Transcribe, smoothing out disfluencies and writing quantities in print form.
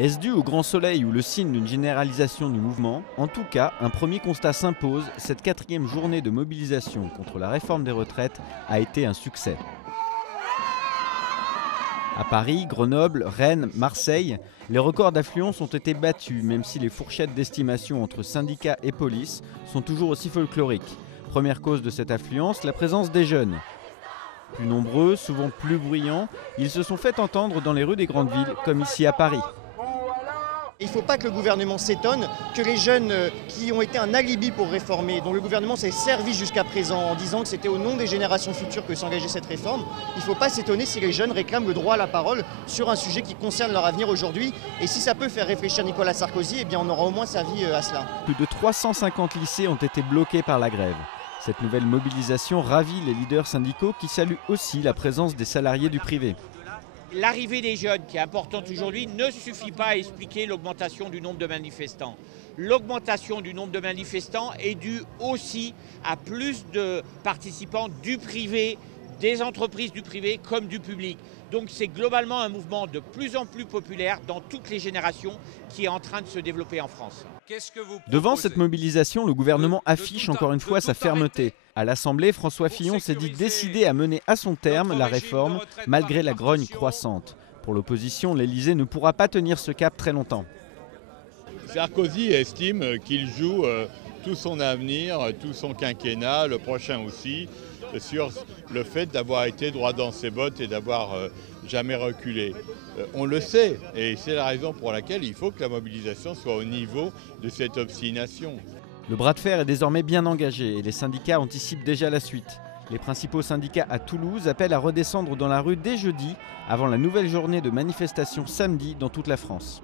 Est-ce dû au grand soleil ou le signe d'une généralisation du mouvement? En tout cas, un premier constat s'impose, cette 4e journée de mobilisation contre la réforme des retraites a été un succès. À Paris, Grenoble, Rennes, Marseille, les records d'affluence ont été battus, même si les fourchettes d'estimation entre syndicats et police sont toujours aussi folkloriques. Première cause de cette affluence, la présence des jeunes. Plus nombreux, souvent plus bruyants, ils se sont fait entendre dans les rues des grandes villes, comme ici à Paris. Il ne faut pas que le gouvernement s'étonne que les jeunes qui ont été un alibi pour réformer, dont le gouvernement s'est servi jusqu'à présent en disant que c'était au nom des générations futures que s'engageait cette réforme, il ne faut pas s'étonner si les jeunes réclament le droit à la parole sur un sujet qui concerne leur avenir aujourd'hui. Et si ça peut faire réfléchir Nicolas Sarkozy, eh bien on aura au moins servi à cela. Plus de 350 lycées ont été bloqués par la grève. Cette nouvelle mobilisation ravit les leaders syndicaux qui saluent aussi la présence des salariés du privé. L'arrivée des jeunes, qui est importante aujourd'hui, ne suffit pas à expliquer l'augmentation du nombre de manifestants. L'augmentation du nombre de manifestants est due aussi à plus de participants du privé, des entreprises du privé comme du public. Donc c'est globalement un mouvement de plus en plus populaire dans toutes les générations qui est en train de se développer en France. Devant cette mobilisation, le gouvernement affiche encore une fois sa fermeté. À l'Assemblée, François Fillon s'est dit décidé à mener à son terme la réforme, malgré la grogne croissante. Pour l'opposition, l'Élysée ne pourra pas tenir ce cap très longtemps. Sarkozy estime qu'il joue tout son avenir, tout son quinquennat, le prochain aussi, sur le fait d'avoir été droit dans ses bottes et d'avoir jamais reculé. On le sait, et c'est la raison pour laquelle il faut que la mobilisation soit au niveau de cette obstination. Le bras de fer est désormais bien engagé et les syndicats anticipent déjà la suite. Les principaux syndicats à Toulouse appellent à redescendre dans la rue dès jeudi, avant la nouvelle journée de manifestation samedi dans toute la France.